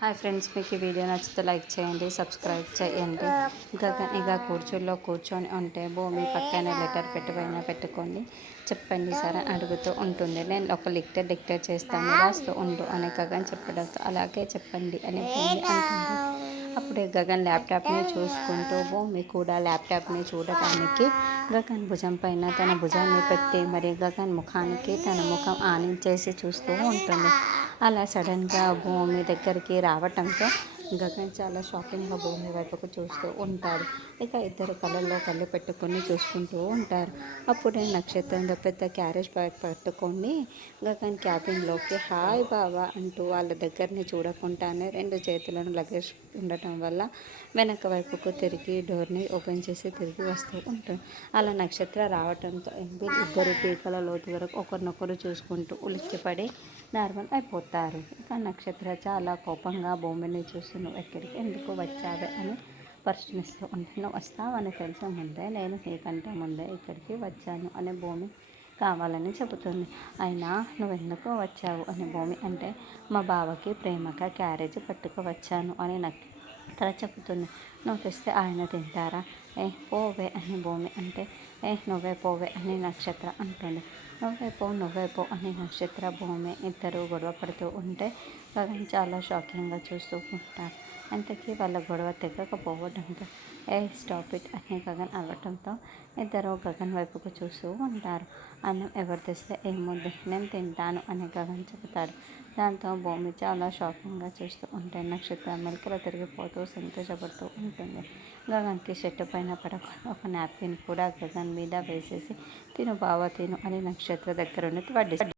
Hi friends, మీకు ఈ video నచ్చితే లైక్ చేయండి, సబ్స్క్రైబ్ చేయండి. ఇక కూర్చుల్లో కూర్చొని ఉంటే భూమి పక్కన లెటర్ పెట్టుకొని చెప్పండి సార్ అని అడుగుతూ ఉంటుంది. నేను ఒక డిక్టేట్ చేస్తాను, రాస్తూ ఉండు అని గగన్ చెప్పడంతో అలాగే చెప్పండి అని భూమి అంటుంది. అప్పుడే గగన్ ల్యాప్టాప్ని చూసుకుంటూ భూమి కూడా ల్యాప్టాప్ని చూడటానికి గగన్ భుజం పైన తన భుజాన్ని పెట్టి మరి గగన్ ముఖానికి తన ముఖం ఆనించేసి చూస్తూ ఉంటుంది. అలా సడన్గా భూమి దగ్గరికి రావటంతో గగన్ చాలా షాకింగ్గా భూమి వైపుకు చూస్తూ ఉంటాడు. ఇక ఇద్దరు కళ్ళల్లో కళ్ళు పెట్టుకొని చూసుకుంటూ ఉంటారు. అప్పుడే నక్షత్రంతో పెద్ద క్యారేజ్ బ్యాగ్ పట్టుకొని గగన్ క్యాబిన్లోకి హాయ్ బాబా అంటూ వాళ్ళ దగ్గరని చూడకుండానే రెండు చేతులను లగేజ్ ఉండటం వల్ల వెనక వైపుకు తిరిగి డోర్ని ఓపెన్ చేసి తిరిగి వస్తూ ఉంటుంది. అలా నక్షత్ర రావడంతో ఇద్దరు పీకల లోతు వరకు ఒకరినొకరు చూసుకుంటూ ఉలిక్కిపడి నార్మల్ అయిపోతారు. ఇక నక్షత్ర చాలా కోపంగా భూమిని చూసి నువ్వు ఎక్కడికి ఎందుకు వచ్చావే అని ప్రశ్నిస్తూ ఉంటే, నువ్వు వస్తావని తెలిసే ముందే నేను నీకంటే ముందే ఇక్కడికి వచ్చాను అని భూమి కావాలని చెబుతుంది. అయినా నువ్వెందుకు వచ్చావు అని భూమి అంటే, మా బావకి ప్రేమగా క్యారేజ్ పట్టుకు వచ్చాను అని నక్షత్ర చెబుతుంది. నువ్వు తెస్తే ఆయన తింటారా? పోవే అని భూమి అంటే, నువ్వే పోవే అని నక్షత్ర అంటుంది. నువ్వే పో అని నక్షత్ర భూమి ఇద్దరు గొడవ పడుతూ ఉంటే గగన్ చాలా షాకింగ్గా చూస్తూ ఉంటారు. అంతకీ వాళ్ళ గొడవ తెగకపోవడంతో స్టాప్ ఇట్ అని గగన్ అవ్వటంతో ఇద్దరు గగన్ వైపుకు చూస్తూ ఉంటారు. అన్నం ఎవరు తెస్తే ఏముంది నేను తింటాను అని గగన్ చెబుతాడు. దాంతో భూమి చాలా షాకింగ్గా చూస్తూ ఉంటే నక్షత్ర మెలకలు తిరిగిపోతూ సంతోషపడుతూ ఉంటుంది. గగన్కి చెట్టు పైన పడకుండా ఒక నాప్కిన్ కూడా గగన్ మీద వేసేసి తిను బావ తిను అని నక్షత్ర దగ్గరుండి వడ్డిస్తాడు.